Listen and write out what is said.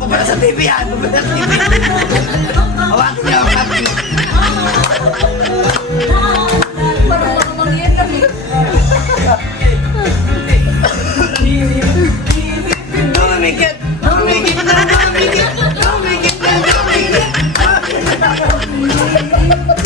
Pupunta sa TV yan! Pupunta sa TV! Hawakin niya! Hawakin niya! Parang mamangyan lang eh. Dumikit! Dumikit na! Dumikit! Dumikit na! Dumikit!